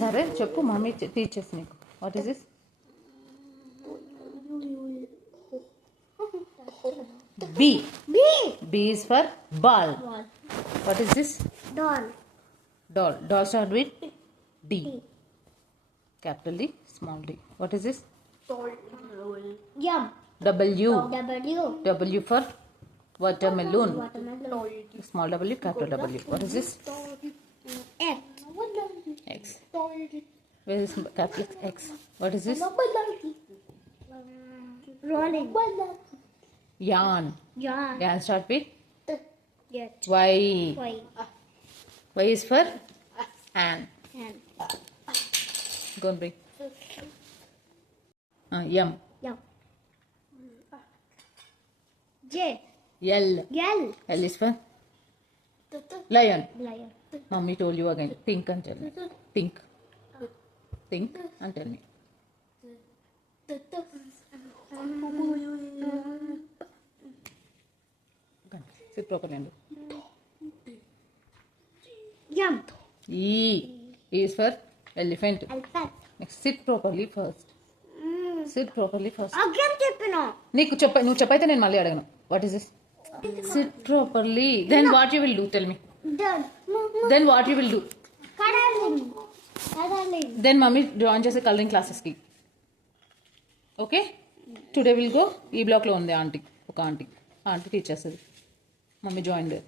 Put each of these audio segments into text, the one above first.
సరే చెప్పు mummy teachers నీకు. What is this? B. is for ball. What is this? Doll start with D. Capital D, small d. What is this? W. W for watermelon. Small W, capital W. What is this? X. Where is capital X? What is this? Rolling. Yarn. Yarn start with Y. Y is for Ann. Go and bring. M. J. L. L is for Lion. Lion. Mommy told you again. Think and tell me. Think and tell me. Sit properly. E. E is for elephant. Next, sit properly first. Sit properly first. నువ్వు చెప్పైతే నేను మళ్ళీ అడగను. What is this? Sit properly. Then what you will do? Tell me. Then what you will do? Then mommy join చేసే coloring classes కి. Okay? Today we'll go. ఈ block లో ఉంది aunty, ఒక ఆంటీ టీచ్ చేస్తుంది. మమ్మీ జాయిన్ దే.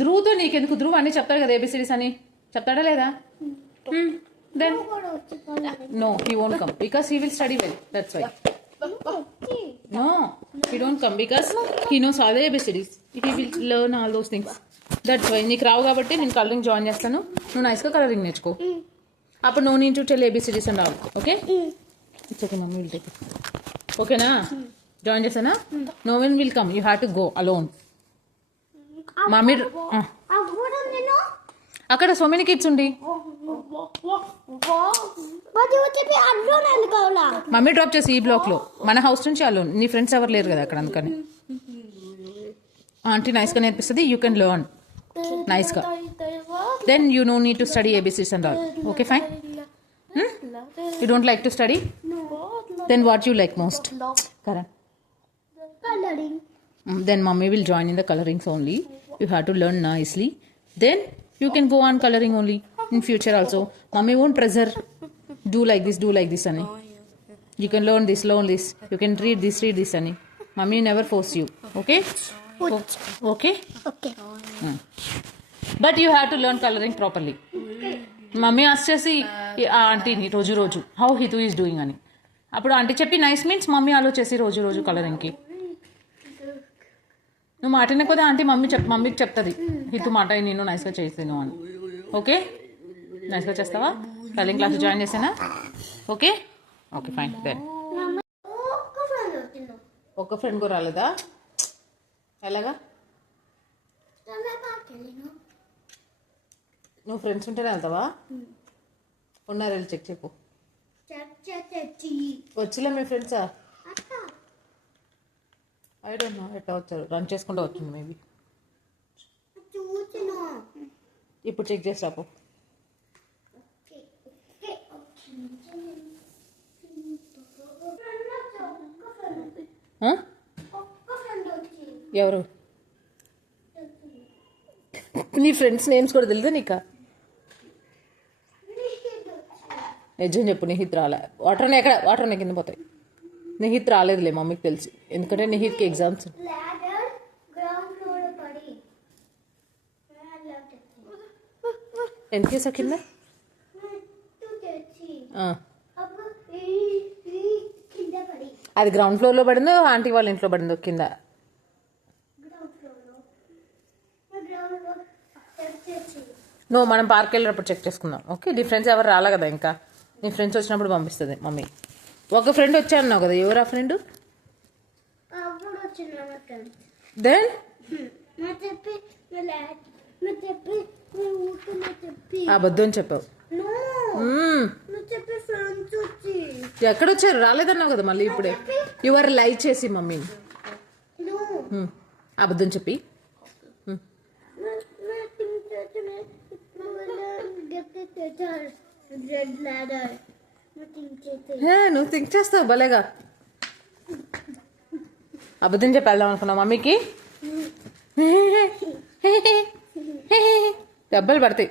ధ్రువ్తో నీకెందుకు? ధ్రువ్ అన్ని చెప్తాడు కదా, ఏబిసిడీస్ అని చెప్తాడా లేదా? Then no, he won't come because he will study well. That's why. No, he don't come because he knows all the ABCDs. He will learn all those things. That's why. నీకు రావు కాబట్టి నేను colouring join చేస్తాను, నువ్వు నైస్గా colouring నేర్చుకో. అప్పుడు no need to tell ABCDs and all. Okay? It's okay, mummy will take it. ఓకేనా? Join చేసానా? No one will come, you have to go alone. Mummy అక్కడ సో మెనీ కిడ్స్ ఉండి mummy drop చేసి ఈ block లో, మన house నుంచి alone. నీ ఫ్రెండ్స్ ఎవరు లేరు కదా అక్కడ, అందుకని ఆంటీ నైస్గా నేర్పిస్తుంది. యూ కెన్ లెర్న్ నైస్గా. Then you no need to study ABCs and all. Okay fine. You don't like to study? Then what you like most? Correct. Then mommy will join in the colorings only. You have to learn nicely. Then you can go on coloring only in future also. Mommy won't pressure. Do like this, Annie. You can learn this. You can read this, Annie. Mommy never force you. Okay? Okay? But you have to learn coloring properly. Mommy asks చేసి ఆంటీని రోజు how Hitu is doing అని. అప్పుడు aunty చెప్పి nice means mummy ఆలోచేసి రోజు కలరింగ్కి. నువ్వు మాట కొద్ది ఆంటీ మమ్మీకి చెప్తుంది, హితు మాట నేను నైస్గా చేసాను అని. ఓకే? నైస్గా చేస్తావా? కలరింగ్ క్లాస్ జాయిన్ చేసానా? Okay fine. దెన్ ఒక్క ఫ్రెండ్ కూడా రాలేదా? ఎలాగా? నువ్వు ఫ్రెండ్స్ ఉంటేనే వెళ్తావా? ఉన్నారు, వెళ్ళి చెక్ చెప్పు. వచ్చిలే మీ ఫ్రెండ్సా? ఐ డోంట్ నో ఎట్లా వచ్చారు, రన్ చేసుకుంటూ వచ్చింది మేబీ. ఇప్పుడు చెక్ చేసి రాపో. ఎవరు? నీ ఫ్రెండ్స్ నేమ్స్ కూడా తెలియదు నీకా? నిజం చెప్పు. నిహిత్ రాలే. వాటర్ ఉన్నాయి కింద పోతాయి. నిహిత్ రాలేదులే, మమ్మీకి తెలుసు, ఎందుకంటే నిహిత్కి ఎగ్జామ్స్. ఎందుకు వేసా కింద? అది గ్రౌండ్ ఫ్లోర్లో పడిందో ఆంటీ వాళ్ళ ఇంట్లో పడిందో కింద? నువ్వు మనం పార్క్ వెళ్ళినప్పుడు చెక్ చేసుకుందాం. ఓకే? నీ ఫ్రెండ్స్ ఎవరు రాలే కదా ఇంకా. నీ ఫ్రెండ్స్ వచ్చినప్పుడు పంపిస్తుంది మమ్మీ. ఒక ఫ్రెండ్ వచ్చా అన్నావు కదా, ఎవరు ఆ ఫ్రెండ్? దెన్ అబద్ధం అని చెప్పావు. ఎక్కడొచ్చారు? రాలేదన్నావు కదా మళ్ళీ ఇప్పుడే. యువర్ లైక్ చేసి మమ్మీని అబద్ధం చెప్పి Red ladder. Nothing to say. నువ్వు థింక్ చేస్తావు భలేగా. అబద్ధం చెప్పి వెళ్దాం అనుకున్నావు మమ్మీకి. దెబ్బలు పడతాయి.